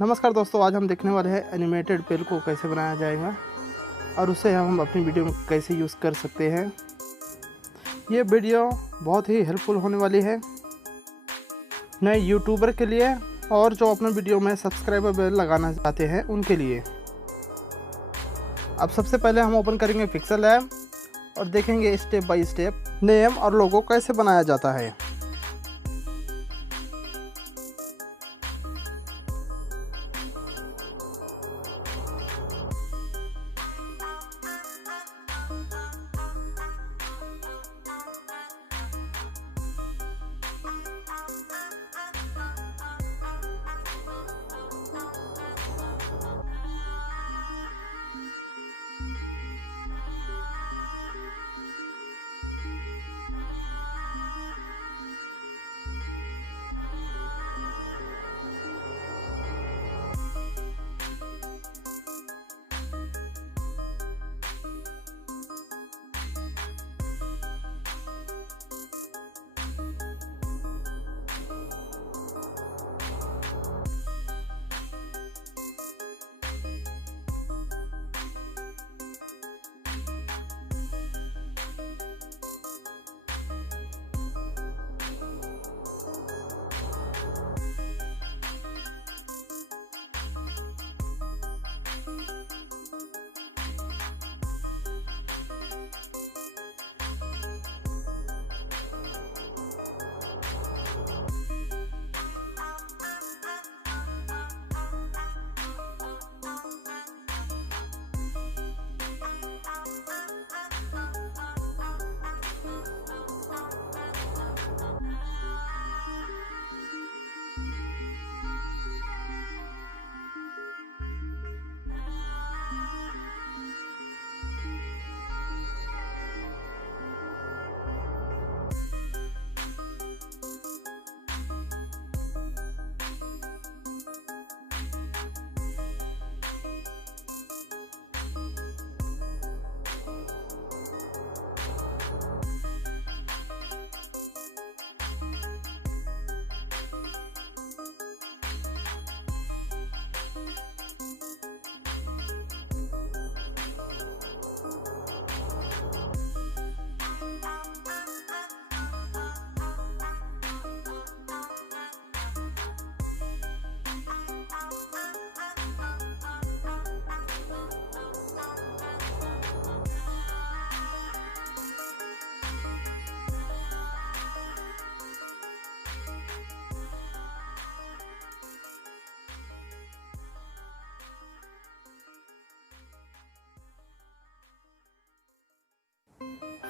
नमस्कार दोस्तों, आज हम देखने वाले हैं एनिमेटेड पेल को कैसे बनाया जाएगा और उसे हम अपनी वीडियो में कैसे यूज़ कर सकते हैं। ये वीडियो बहुत ही हेल्पफुल होने वाली है नए यूट्यूबर के लिए और जो अपने वीडियो में सब्सक्राइबर बेल लगाना चाहते हैं उनके लिए। अब सबसे पहले हम ओपन करेंगे पिक्सल ऐप और देखेंगे स्टेप बाय स्टेप नेम और लोगो कैसे बनाया जाता है।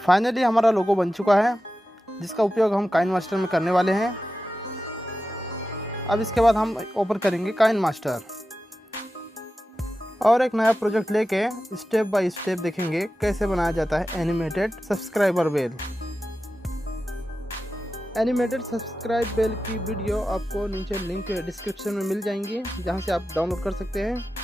फाइनली हमारा लोगो बन चुका है जिसका उपयोग हम काइन मास्टर में करने वाले हैं। अब इसके बाद हम ओपन करेंगे काइन मास्टर और एक नया प्रोजेक्ट लेके स्टेप बाय स्टेप देखेंगे कैसे बनाया जाता है animated subscriber bell. Animated subscribe bell की वीडियो आपको नीचे लिंक डिस्क्रिप्शन में मिल जाएंगी जहां से आप डाउनलोड कर सकते हैं।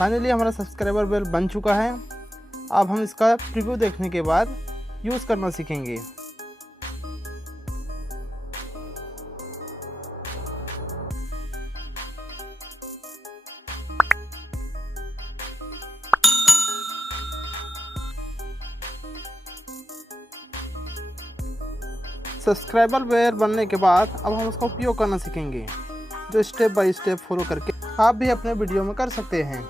फाइनली हमारा सब्सक्राइबर बेल बन चुका है। अब हम इसका प्रीव्यू देखने के बाद यूज़ करना सीखेंगे। सब्सक्राइबर वेयर बनने के बाद अब हम उसका उपयोग करना सीखेंगे, जो स्टेप बाय स्टेप फॉलो करके आप भी अपने वीडियो में कर सकते हैं।